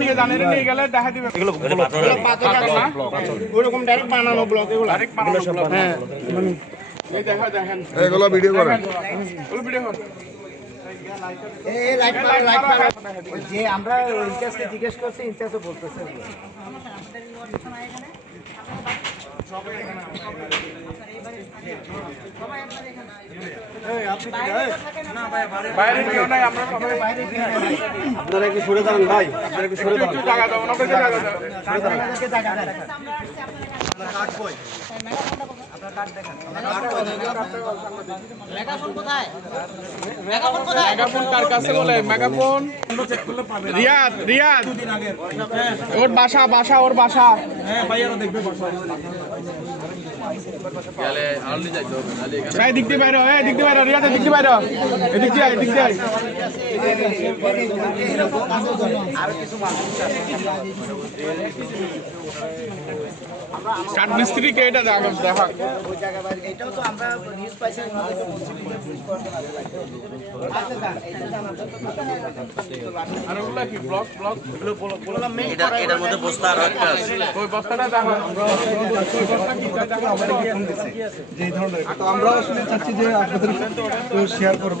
নিয়ে যান, নিয়ে গেলে দেখা দিবে। ওরকম ডাইরেক্ট বানানো ব্লক, এগুলো ডাইরেক্ট বানানো ব্লক। হ্যাঁ, এই দেখেন এগুলো ভিডিও করেন, ওগুলো ভিডিও করেন। এই লাইট মারা যে আমরা ইনচার্জকে জিজ্ঞেস করছি, ইনচার্জও বলতেছে আপনারা একটু সরে দাঁড়ান ভাই, আপনারা একটু সরে দাঁড়ান, জায়গা দাও, ওনাকে জায়গা দাও, জায়গা দাও। মেগাফোন কোথায়? মেগাফোন কার কাছে বলে? মেগাফোন রিয়াদ, রিয়াদ ওর বাসা, ওর বাসা। হ্যাঁ ভাইয়ারা দেখবে বাসা। গেলে আলনি যাইতে হবে, নালে এখানে এই দিক দিয়ে বাইরে, এই দিক দিয়ে বাইরে, রিয়াদ দিক দিয়ে বাইরে, এদিক দিয়ে আয়, এদিক দিয়ে আয়। আর কিছু মানুষ কাঠ মিস্ত্রি কে এটা দেখা ওই জায়গা বাইরে, এটাও তো আমরা নিউজ পাইছি, আর ওগুলা কি ব্লক এগুলো বললাম এটার মধ্যে বস্তা আর একটা আছে, ওই বস্তাটা দেখো আমরা কি ফোন দিছি যে এই ধরনের, তো আমরা আসলে চাচ্ছি যে আপনাদের তো শেয়ার করব।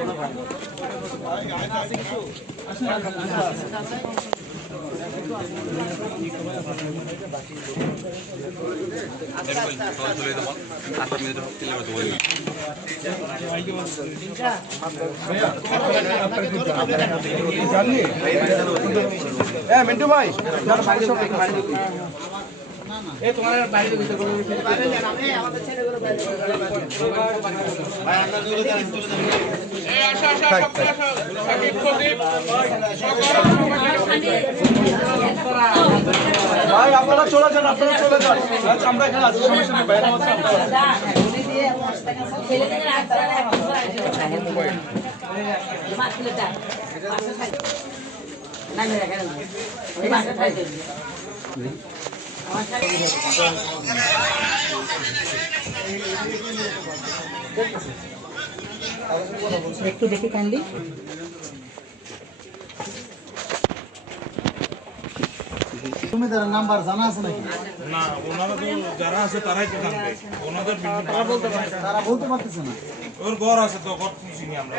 মিন্টু ভাই তোমার বাইরে ভাই আপনারা চলে যান, আমরা এখানে আছি, সমস্যা নেই, বাইরে আছে একটু দেখি কাইন্ডলি। জমিদারের নাম্বার জানা আছে নাকি? না, ওনারা তো যারা আছে তারাই তো জানবে, ওনাদের তারা বলতে পারতেছে না। ওর ঘর আছে তো, ঘর চিনি আমরা।